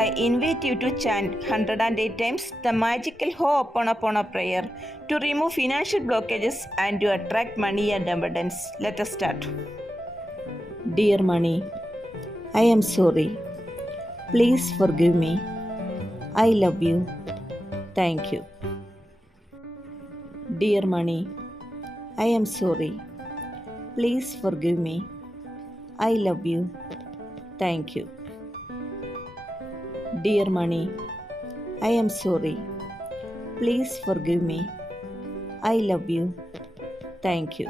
I invite you to chant 108 times the magical Ho'oponopono prayer to remove financial blockages and to attract money and abundance. Let us start. Dear money, I am sorry. Please forgive me. I love you. Thank you. Dear money, I am sorry. Please forgive me. I love you. Thank you. Dear money, I am sorry. Please forgive me. I love you. Thank you.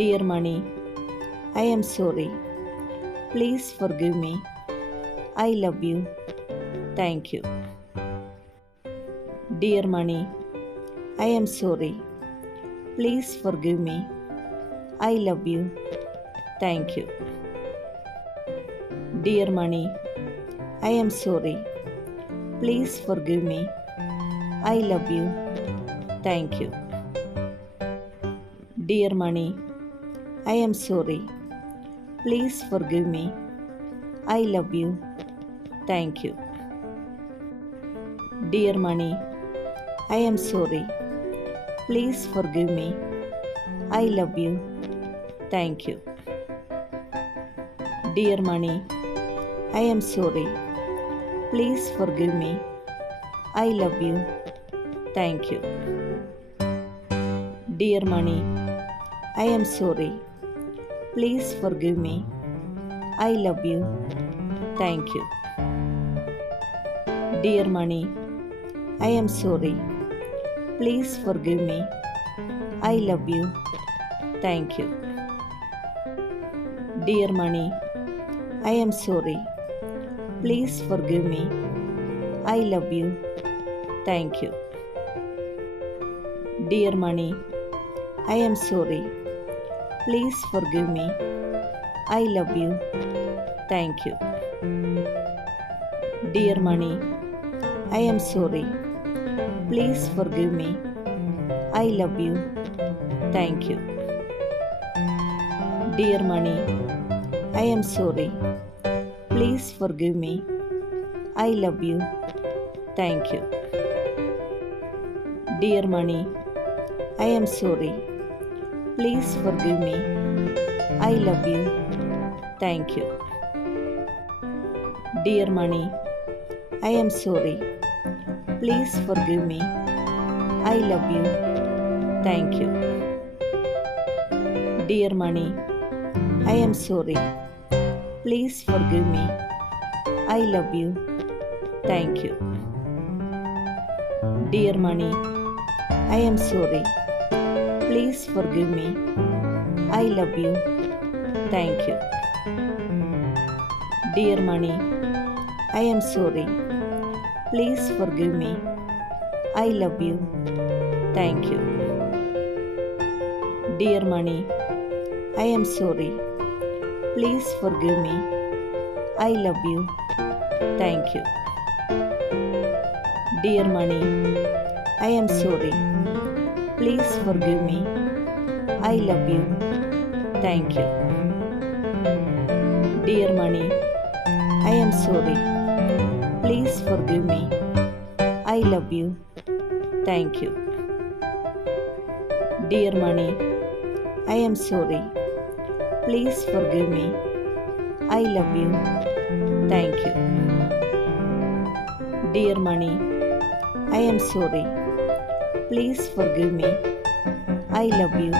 Dear money, I am sorry. Please forgive me. I love you. Thank you. Dear money, I am sorry. Please forgive me. I love you. Thank you. Dear money, I am sorry. Please forgive me. I love you. Thank you. Dear money, I am sorry. Please forgive me. I love you. Thank you. Dear money, I am sorry. Please forgive me. I love you. Thank you. Dear money, I am sorry. Please forgive me. I love you. Thank you. Dear money, I am sorry. Please forgive me. I love you. Thank you. Dear money, I am sorry. Please forgive me. I love you. Thank you. Dear money, I am sorry. Please forgive me. I love you. Thank you. Dear money, I am sorry. Please forgive me. I love you. Thank you. Dear money, I am sorry. Please forgive me. I love you. Thank you. Dear money, I am sorry. Please forgive me. I love you. Thank you. Dear money, I am sorry. Please forgive me. I love you. Thank you. Dear money, I am sorry. Please forgive me. I love you. Thank you. Dear money, I am sorry. Please forgive me. I love you. Thank you. Dear money, I am sorry. Please forgive me. I love you. Thank you. Dear money, I am sorry. Please forgive me. I love you. Thank you. Dear money, I am sorry. Please forgive me. I love you. Thank you. Dear money, I am sorry. Please forgive me. I love you. Thank you. Dear money, I am sorry. Please forgive me. I love you. Thank you. Dear money, I am sorry. Please forgive me. I love you. Thank you. Dear money, I am sorry. Please forgive me. I love you.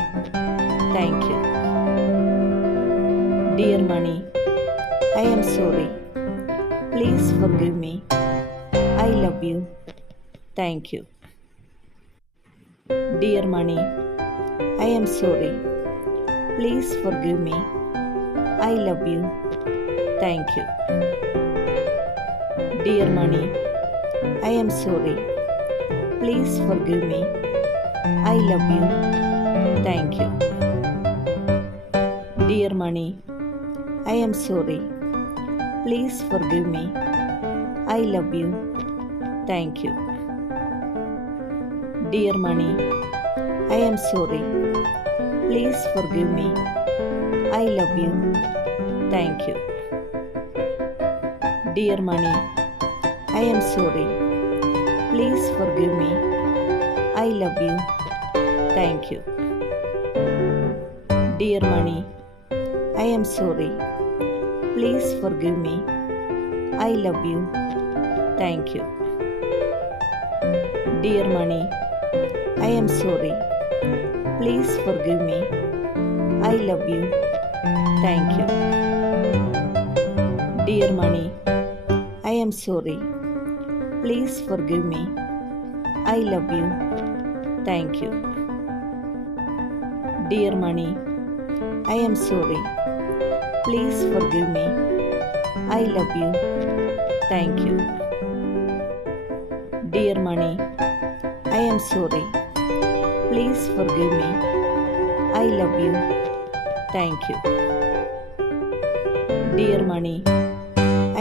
Thank you. Dear money, I am sorry. Please forgive me. I love you. Thank you. Dear money, I am sorry. Please forgive me. I love you. Thank you. Dear money, I am sorry. Please forgive me. I love you. Thank you. Dear money, I am sorry. Please forgive me. I love you. Thank you. Dear money, I am sorry. Please forgive me. I love you. Thank you. Dear money, I am sorry. Please forgive me. I love you. Thank you. Dear money, I am sorry. Please forgive me. I love you. Thank you. Dear money, I am sorry. Please forgive me. I love you. Thank you. Dear money, I am sorry. Please forgive me. I love you. Thank you. Dear money, I am sorry. Please forgive me. I love you. Thank you. Dear money, I am sorry. Please forgive me. I love you. Thank you. Dear money,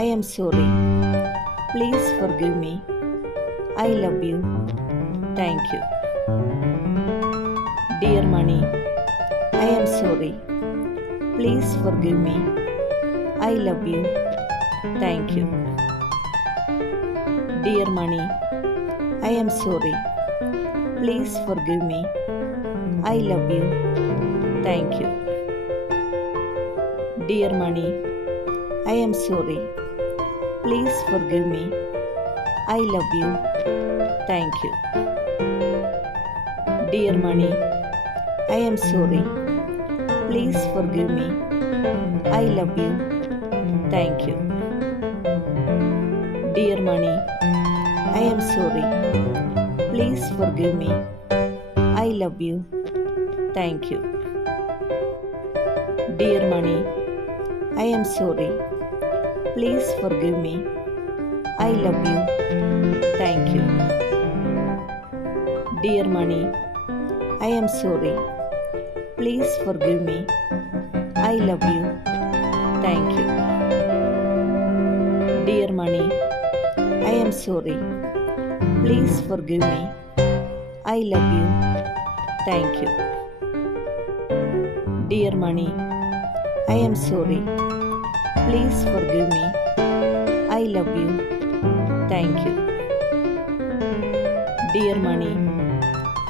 I am sorry. Please forgive me. I love you. Thank you. Dear money, I am sorry. Please forgive me. I love you. Thank you. Dear money, I am sorry. Please forgive me. I love you. Thank you. Dear money, I am sorry. Please forgive me. I love you. Thank you. Dear money, I am sorry. Please forgive me. I love you. Thank you. Dear money, I am sorry. Please forgive me. I love you. Thank you. Dear money, I am sorry. Please forgive me. I love you. Thank you. Dear money, I am sorry. Please forgive me. I love you. Thank you. Dear money, I am sorry. Please forgive me. I love you. Thank you. Dear money, I am sorry. Please forgive me. I love you. Thank you. Dear money,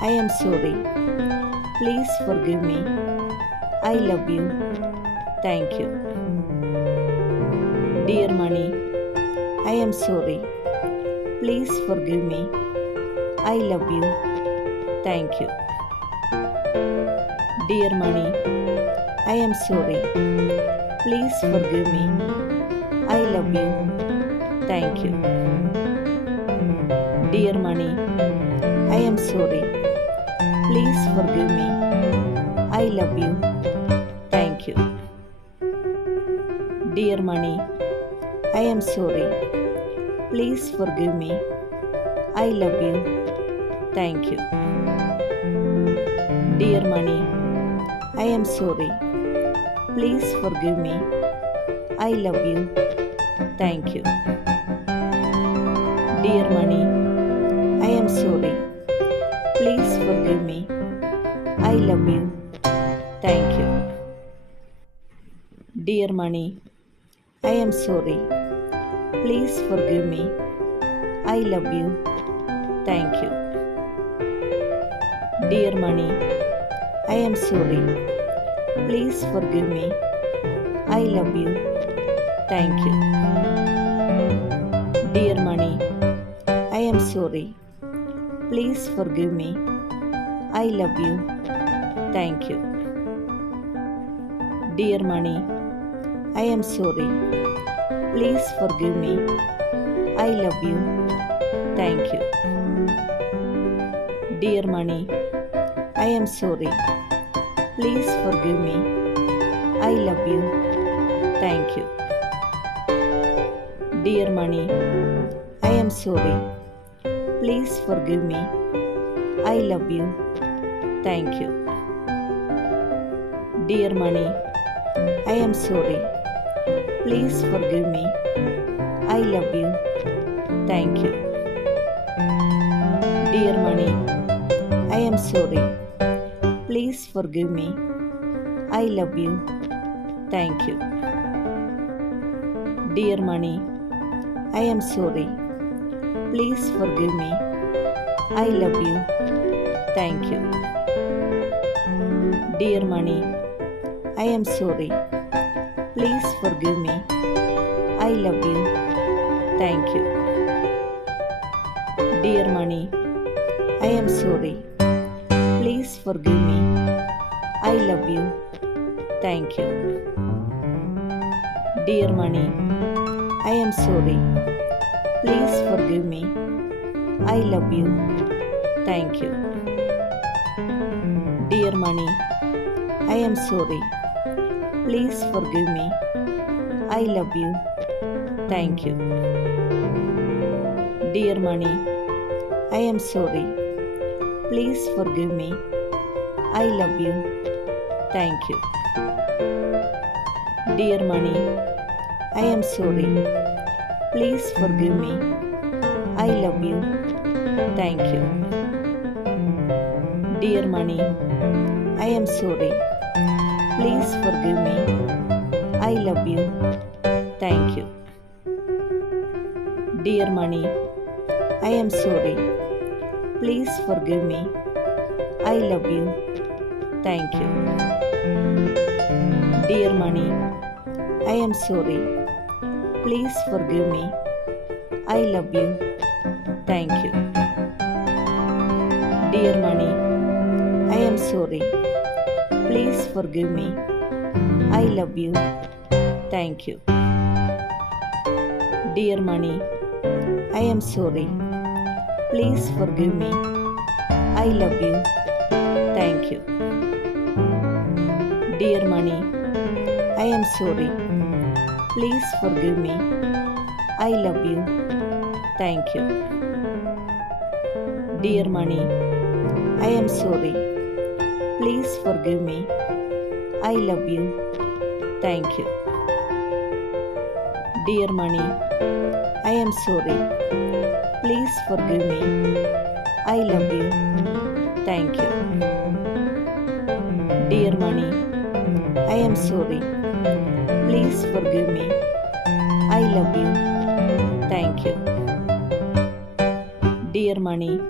I am sorry. Please forgive me. I love you. Thank you. Dear money, I am sorry. Please forgive me. I love you. Thank you. Dear money, I am sorry. Please forgive me. I love you. Thank you. Dear money, I am sorry. Please forgive me. I love you. Thank you. Dear money, I am sorry. Please forgive me. I love you. Thank you. Dear money, I am sorry. Please forgive me. I love you. Thank you. Dear money, I am sorry. Please forgive me. I love you. Thank you. Dear money, I am sorry. Please forgive me. I love you. Thank you. Dear money, I am sorry. Please forgive me. I love you. Thank you. Dear money, I am sorry. Please forgive me. I love you. Thank you. Dear money, I am sorry. Please forgive me. I love you. Thank you. Dear money, I am sorry. Please forgive me. I love you. Thank you. Dear money, I am sorry. Please forgive me. I love you. Thank you. Dear money, I am sorry. Please forgive me. I love you. Thank you. Dear money, I am sorry. Please forgive me. I love you. Thank you. Dear money, I am sorry. Please forgive me. I love you. Thank you. Dear money, I am sorry. Please forgive me. I love you. Thank you. Dear money, I am sorry. Please forgive me. I love you. Thank you. Dear money, I am sorry. Please forgive me. I love you. Thank you. Dear money, I am sorry. Please forgive me. I love you. Thank you. Dear money, I am sorry. Please forgive me. I love you. Thank you. Dear money, I am sorry. Please forgive me. I love you. Thank you. Dear money, I am sorry. Please forgive me. I love you. Thank you. Dear money, I am sorry. Please forgive me. I love you. Thank you. Dear money, I am sorry. Please forgive me. I love you. Thank you. Dear money, I am sorry. Please forgive me. I love you. Thank you. Dear money, I am sorry. Please forgive me. I love you. Thank you. Dear money, I am sorry. Please forgive me. I love you. Thank you. Dear money, I am sorry. Please forgive me. I love you. Thank you. Dear money, I am sorry. Please forgive me. I love you. Thank you. Dear money, I am sorry. Please forgive me. I love you. Thank you. Dear money,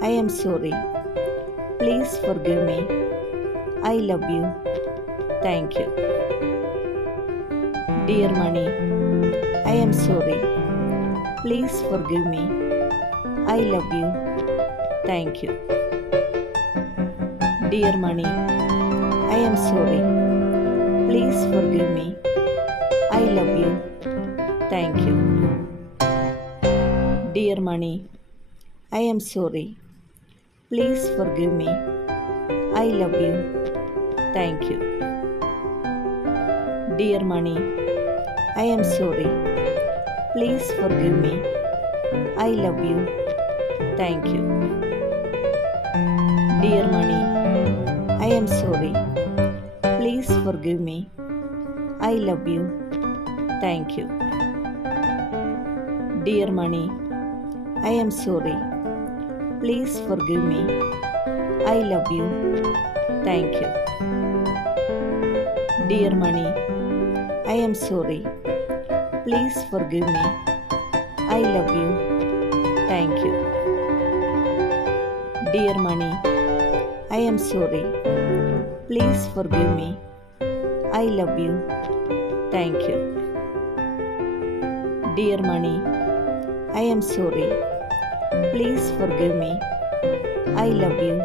I am sorry. Please forgive me. I love you. Thank you. Dear money, I am sorry. Please forgive me. I love you. Thank you. Dear money, I am sorry. Please forgive me. I love you. Thank you. Dear money, I am sorry. Please forgive me. I love you. Thank you. Dear money, I am sorry. Please forgive me. I love you. Thank you. Dear money, I am sorry. Please forgive me. I love you. Thank you. Dear money, I am sorry. Please forgive me. I love you. Thank you. Dear money, I am sorry. Please forgive me. I love you. Thank you. Dear money, I am sorry. Please forgive me. I love you. Thank you. Dear money, I am sorry. Please forgive me. I love you.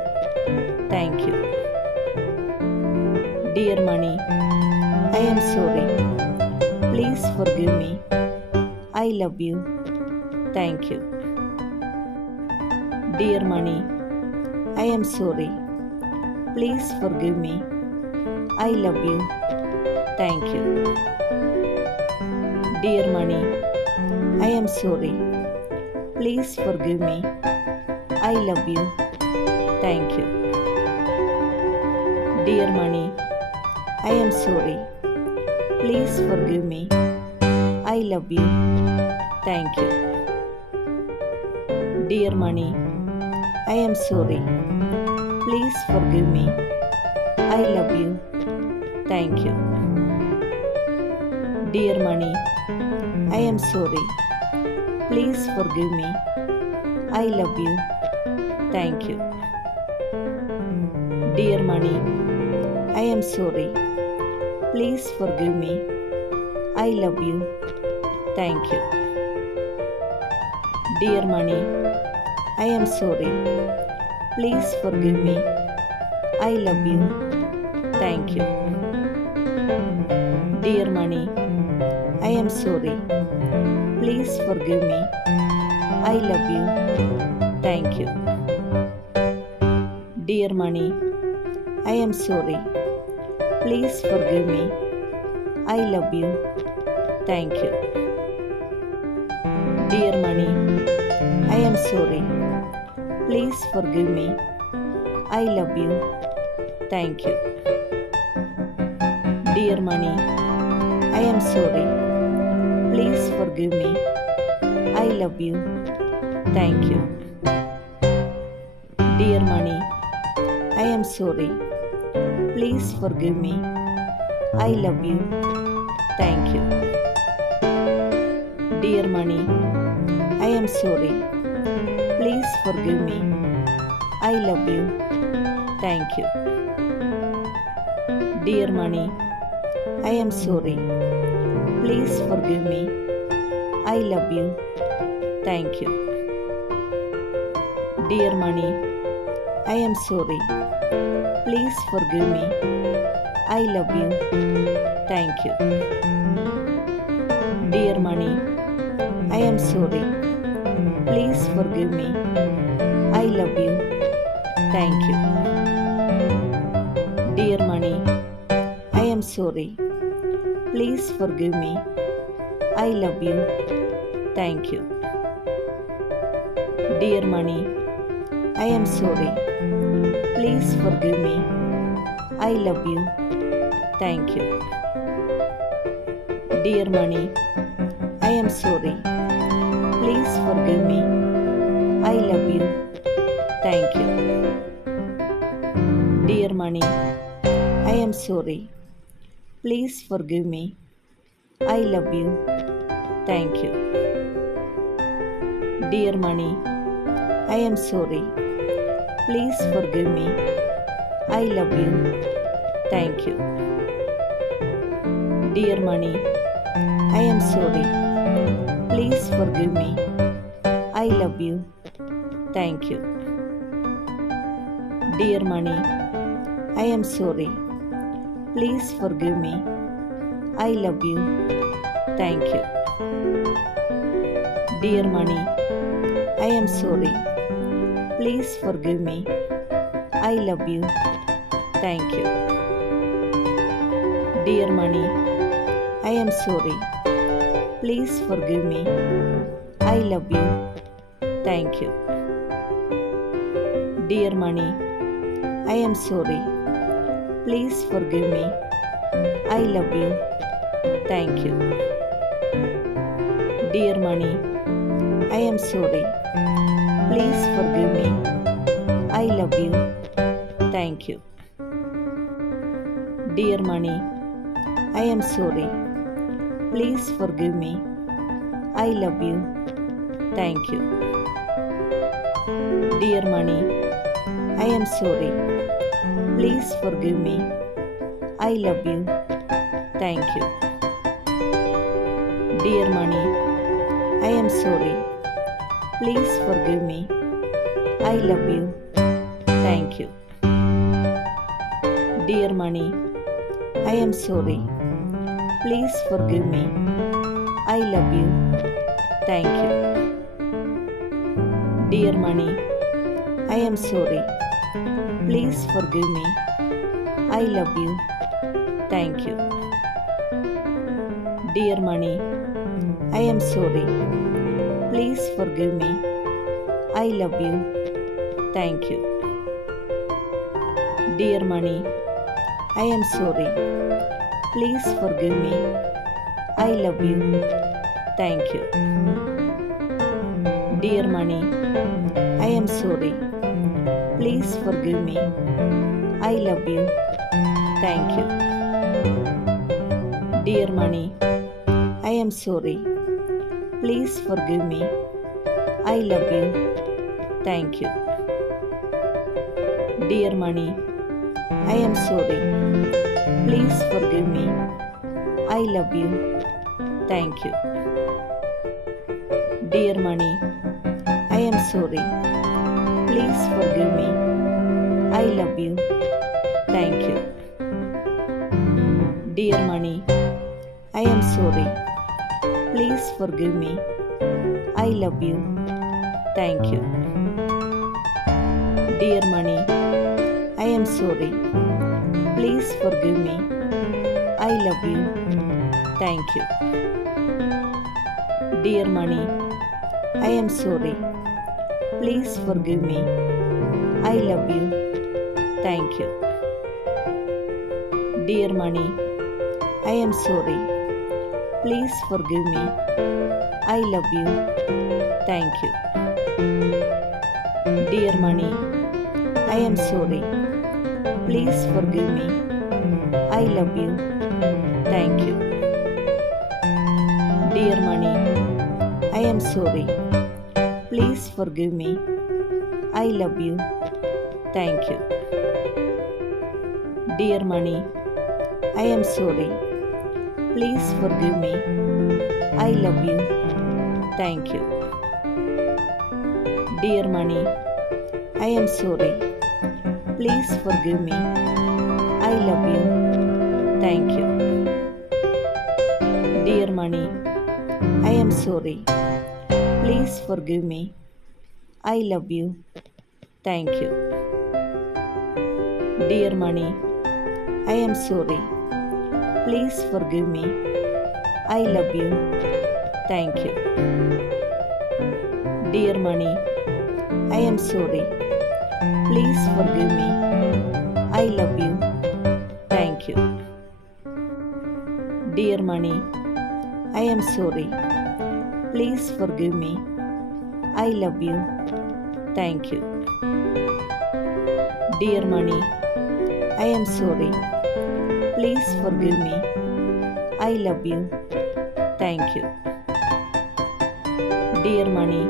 Thank you. Dear money, I am sorry. Please forgive me. I love you. Thank you. Dear money, I am sorry. Please forgive me. I love you. Thank you. Dear money, I am sorry. Please forgive me. I love you. Thank you. Dear money, I am sorry. Please forgive me. I love you. Thank you. Dear money, I am sorry. Please forgive me. I love you. Thank you. Dear money, I am sorry. Please forgive me. I love you. Thank you. Dear money, I am sorry. Please forgive me. I love you. Thank you. Dear money, I am sorry. Please forgive me. I love you. Thank you. Dear money, I am sorry. Please forgive me. I love you. Thank you. Dear money, I am sorry. Please forgive me. I love you. Thank you. Dear money, I am sorry. Please forgive me. I love you. Thank you. Dear money, I am sorry. Please forgive me. I love you. Thank you. Dear money, I am sorry. Please forgive me. I love you. Thank you. Dear money, I am sorry. Please forgive me. I love you. Thank you. Dear money, I am sorry. Please forgive me. I love you. Thank you. Dear money, I am sorry. Please forgive me. I love you. Thank you. Dear money, I am sorry. Please forgive me. I love you. Thank you. Dear money, I am sorry. Please forgive me. I love you. Thank you. Dear money, I am sorry. Please forgive me. I love you. Thank you. Dear money, I am sorry. Please forgive me. I love you. Thank you. Dear money, I am sorry. Please forgive me. I love you. Thank you. Dear money, I am sorry. Please forgive me. I love you. Thank you. Dear money, I am sorry. Please forgive me. I love you. Thank you. Dear money, I am sorry. Please forgive me. I love you. Thank you. Dear money, I am sorry. Please forgive me. I love you. Thank you. Dear money, I am sorry. Please forgive me. I love you. Thank you. Dear money, I am sorry. Please forgive me. I love you. Thank you. Dear money, I am sorry. Please forgive me. I love you. Thank you. Dear money, I am sorry. Please forgive me. I love you. Thank you. Dear money, I am sorry. Please forgive me. I love you. Thank you. Dear money, I am sorry. Please forgive me. I love you. Thank you. Dear money, I am sorry. Please forgive me. I love you. Thank you. Dear money, I am sorry. Please forgive me. I love you. Thank you. Dear money, I am sorry. Please forgive me. I love you. Thank you. Dear money, I am sorry. Please forgive me. I love you. Thank you. Dear money, I am sorry. Please forgive me. I love you. Thank you. Dear money, I am sorry. Please forgive me. I love you. Thank you. Dear money, I am sorry. Please forgive me. I love you. Thank you. Dear money, I am sorry. Please forgive me. I love you. Thank you. Dear money, I am sorry. Please forgive me. I love you. Thank you. Dear money, I am sorry. Please forgive me. I love you. Thank you. Dear money, I am sorry. Please forgive me. I love you. Thank you. Dear money, I am sorry. Please forgive me. I love you. Thank you. Dear money, I am sorry. Please forgive me. I love you. Thank you. Dear money, I am sorry. Please forgive me. I love you. Thank you. Dear money, I am sorry. Please forgive me. I love you. Thank you. Dear money, I am sorry. Please forgive me. I love you. Thank you. Dear money, I am sorry. Please forgive me. I love you. Thank you. Dear money, I am sorry. Please forgive me. I love you. Thank you. Dear money, I am sorry. Please forgive me. I love you. Thank you. Dear money, I am sorry. Please forgive me. I love you. Thank you. Dear money, I am sorry. Please forgive me. I love you. Thank you. Dear money,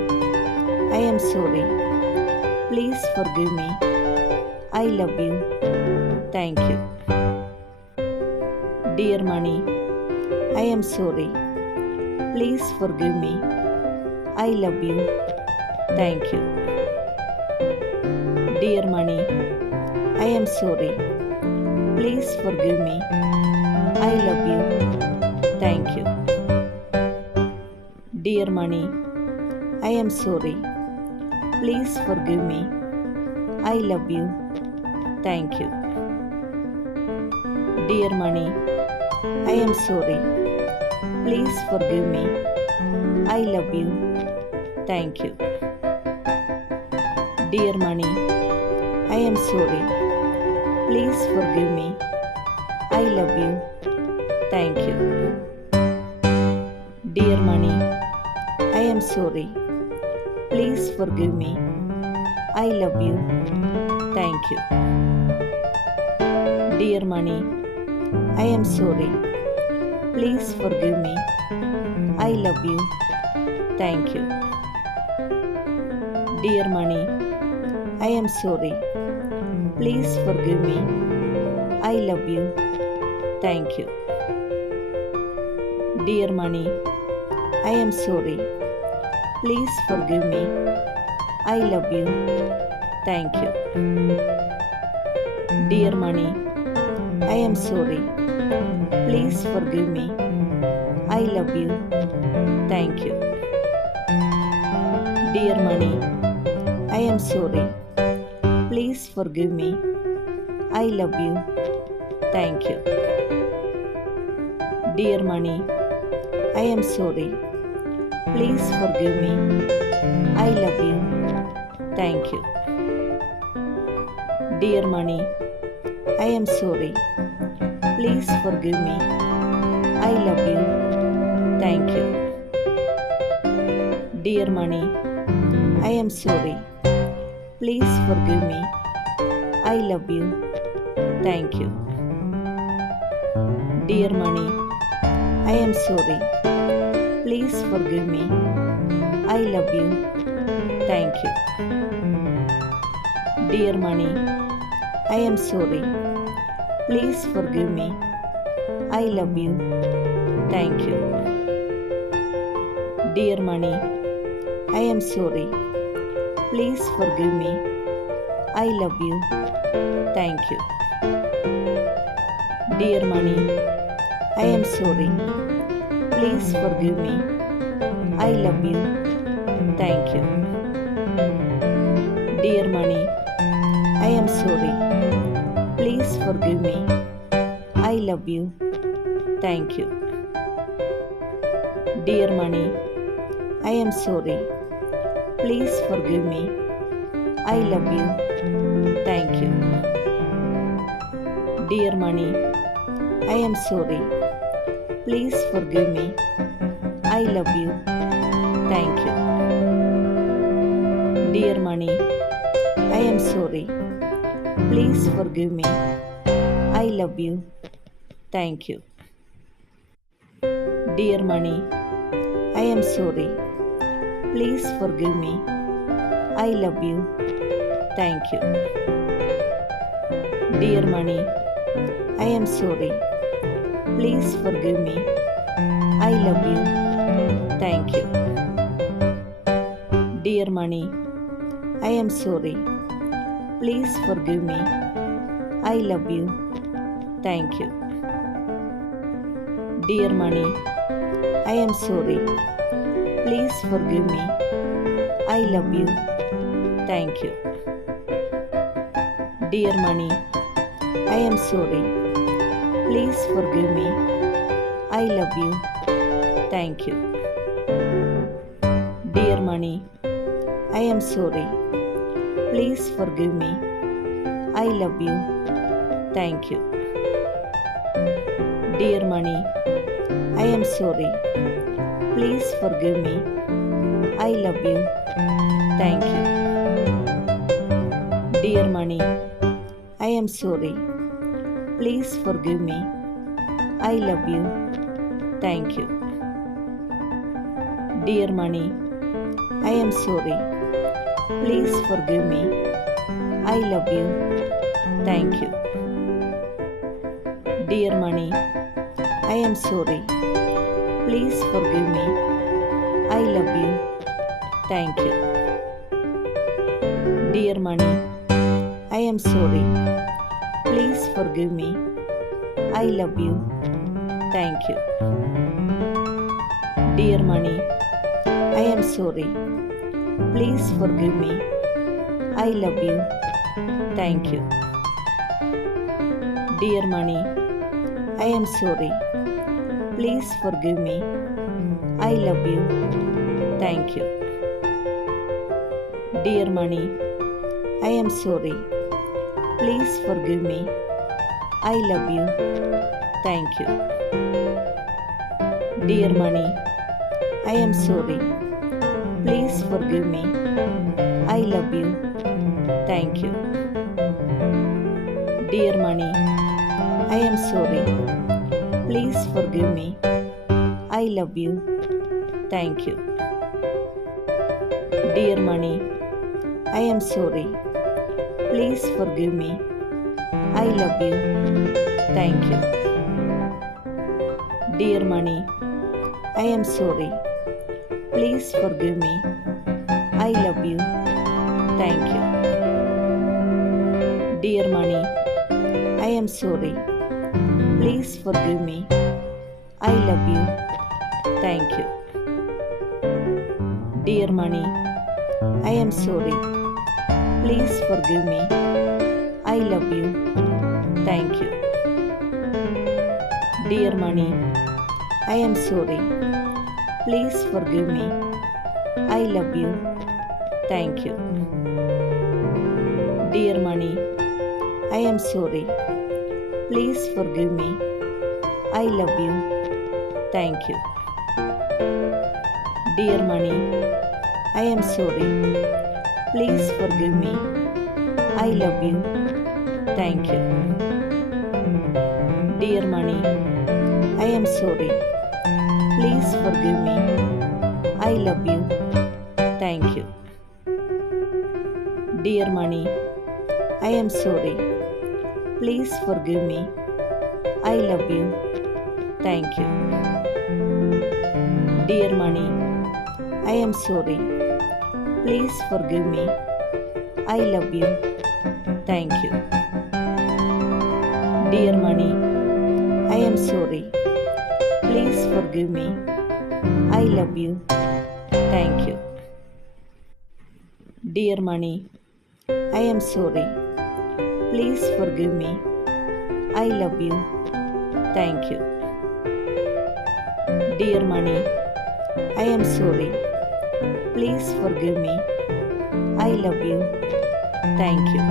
I am sorry. Please forgive me. I love you. Thank you. Dear money, I am sorry. Please forgive me. I love you. Thank you. Dear money, I am sorry. Please forgive me. I love you. Thank you. Dear money, I am sorry. Please forgive me. I love you. Thank you. Dear money, I am sorry. Please forgive me. I love you. Thank you. Dear money, I am sorry. Please forgive me. I love you. Thank you. Dear money, I am sorry. Please forgive me. I love you. Thank you. Dear money, I am sorry. Please forgive me. I love you. Thank you. Dear money, I am sorry. Please forgive me. I love you. Thank you. Dear money, I am sorry. Please forgive me. I love you. Thank you. Dear money, I am sorry. Please forgive me. I love you. Thank you. Dear money, I am sorry. Please forgive me. I love you. Thank you. Dear money, I am sorry. Please forgive me. I love you. Thank you. Dear money, I am sorry. Please forgive me. I love you. Thank you. Dear money, I am sorry. Please forgive me. I love you. Thank you. Dear money, I am sorry. Please forgive me. I love you. Thank you. Dear money, I am sorry. Please forgive me. I love you. Thank you. Dear money, I am sorry. Please forgive me. I love you. Thank you. Dear money, I am sorry. Please forgive me. I love you. Thank you. Dear money, I am sorry. Please forgive me. I love you. Thank you. Dear money, I am sorry. Please forgive me. I love you. Thank you. Dear money, I am sorry. Please forgive me. I love you. Thank you. Dear money, I am sorry. Please forgive me. I love you. Thank you. Dear money, I am sorry. Please forgive me. I love you. Thank you. Dear money, I am sorry. Please forgive me. I love you. Thank you. Dear money, I am sorry. Please forgive me. I love you. Thank you. Dear money, I am sorry. Please forgive me. I love you. Thank you. Dear money, I am sorry. Please forgive me. I love you. Thank you. Dear money, I am sorry. Please forgive me. I love you. Thank you. Dear money, I am sorry. Please forgive me. I love you. Thank you. Dear money, I am sorry. Please forgive me. I love you. Thank you. Dear money, I am sorry. Please forgive me. I love you. Thank you. Dear money, I am sorry. Please forgive me. I love you. Thank you. Dear money, I am sorry. Please forgive me. I love you. Thank you. Dear money, I am sorry. Please forgive me. I love you. Thank you. Dear money, I am sorry. Please forgive me. I love you. Thank you. Dear money, I am sorry. Please forgive me. I love you. Thank you. Dear money, I am sorry. Please forgive me. I love you. Thank you. Dear money, I am sorry. Please forgive me. I love you. Thank you. Dear money, I am sorry. Please forgive me. I love you. Thank you. Dear money, I am sorry. Please forgive me. I love you. Thank you. Dear money, I am sorry. Please forgive me. I love you. Thank you. Dear money, I am sorry. Please forgive me. I love you. Thank you. Dear money, I am sorry. Please forgive me. I love you. Thank you. Dear money, I am sorry. Please forgive me. I love you. Thank you. Dear money, I am sorry. Please forgive me. I love you. Thank you. Dear money, I am sorry. Please forgive me. I love you. Thank you. Dear money, I am sorry. Please forgive me. I love you. Thank you. Dear money, I am sorry. Please forgive me. I love you. Thank you. Dear money, I am sorry. Please forgive me. I love you. Thank you. Dear money, I am sorry. Please forgive me. I love you. Thank you. Dear money, I am sorry. Please forgive me. I love you. Thank you.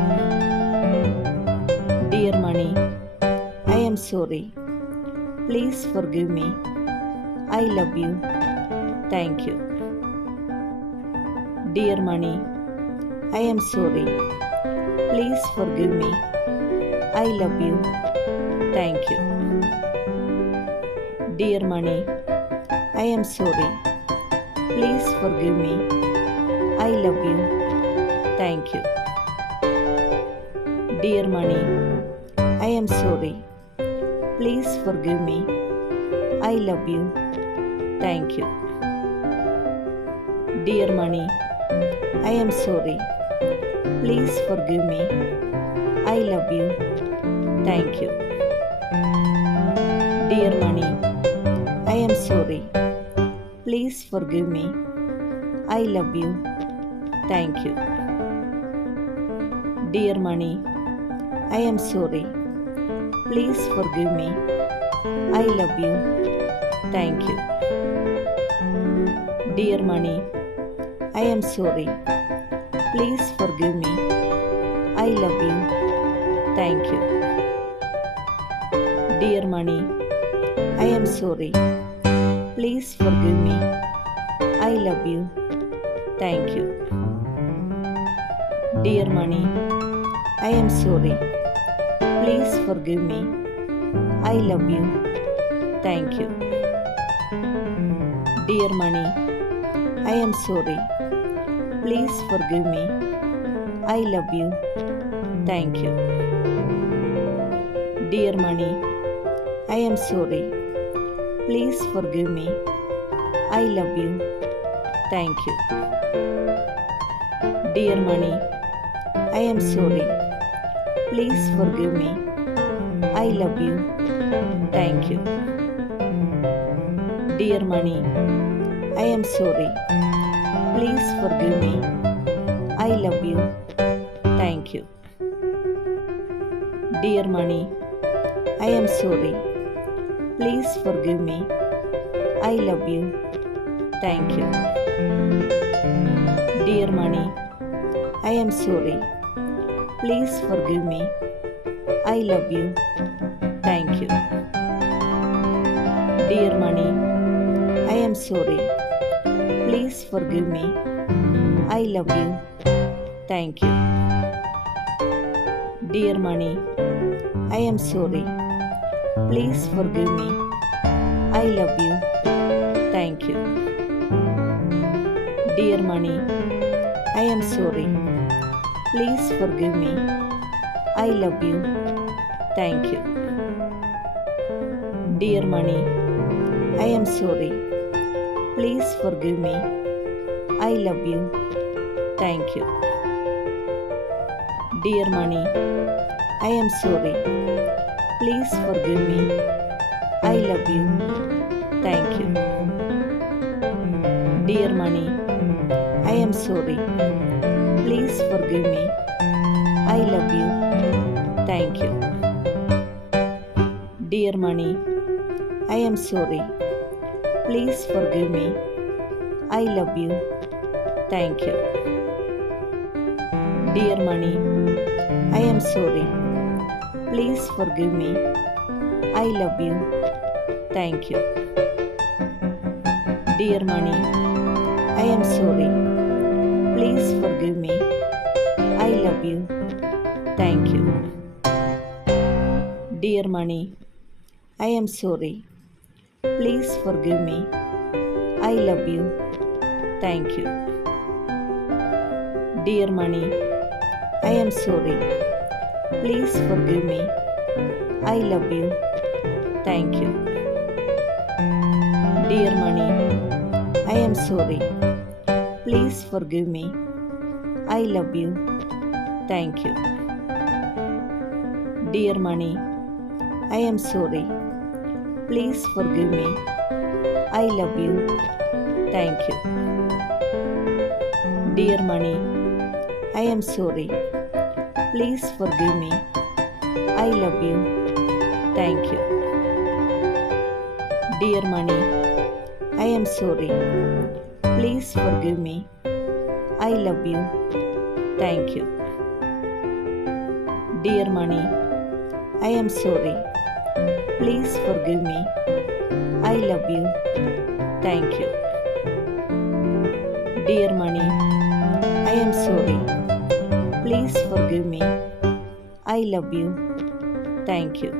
Dear money, I am sorry. Please forgive me. I love you. Thank you. Dear money, I am sorry. Please forgive me. I love you. Thank you. Dear money, I am sorry. Please forgive me. I love you. Thank you. Dear money, I am sorry. Please forgive me. I love you. Thank you. Dear money, I am sorry. Please forgive me. I love you. Thank you. Dear money, I am sorry. Please forgive me. I love you. Thank you. Dear money, I am sorry. Please forgive me. I love you. Thank you. Dear money, I am sorry. Please forgive me. I love you. Thank you. Dear money, I am sorry. Please forgive me. I love you. Thank you. Dear money, I am sorry. Please forgive me. I love you. Thank you. Dear money, I am sorry. Please forgive me. I love you. Thank you. Dear money, I am sorry. Please forgive me. I love you. Thank you. Dear money, I am sorry. Please forgive me. I love you. Thank you. Dear money, I am sorry. Please forgive me. I love you. Thank you. Dear money, I am sorry. Please forgive me. I love you. Thank you. Dear money, I am sorry. Please forgive me. I love you. Thank you. Dear money, I am sorry. Please forgive me. I love you. Thank you. Dear money, I am sorry. Please forgive me. I love you. Thank you. Dear money, I am sorry. Please forgive me. I love you. Thank you. Dear money, I am sorry. Please forgive me. I love you. Thank you. Dear money, I am sorry. Please forgive me. I love you. Thank you. Dear money, I am sorry. Please forgive me. I love you. Thank you. Dear money, I am sorry. Please forgive me. I love you. Thank you. Dear money, I am sorry. Please forgive me. I love you. Thank you. Dear money, I am sorry. Please forgive me. I love you. Thank you. Dear money, I am sorry. Please forgive me. I love you. Thank you. Dear money, I am sorry. Please forgive me. I love you. Thank you. Dear money, I am sorry. Please forgive me. I love you. Thank you. Dear money, I am sorry. Please forgive me. I love you. Thank you. Dear money, I am sorry. Please forgive me. I love you. Thank you. Dear money, I am sorry. Please forgive me. I love you. Thank you. Dear money, I am sorry. Please forgive me. I love you. Thank you. Dear money, I am sorry. Please forgive me. I love you. Thank you.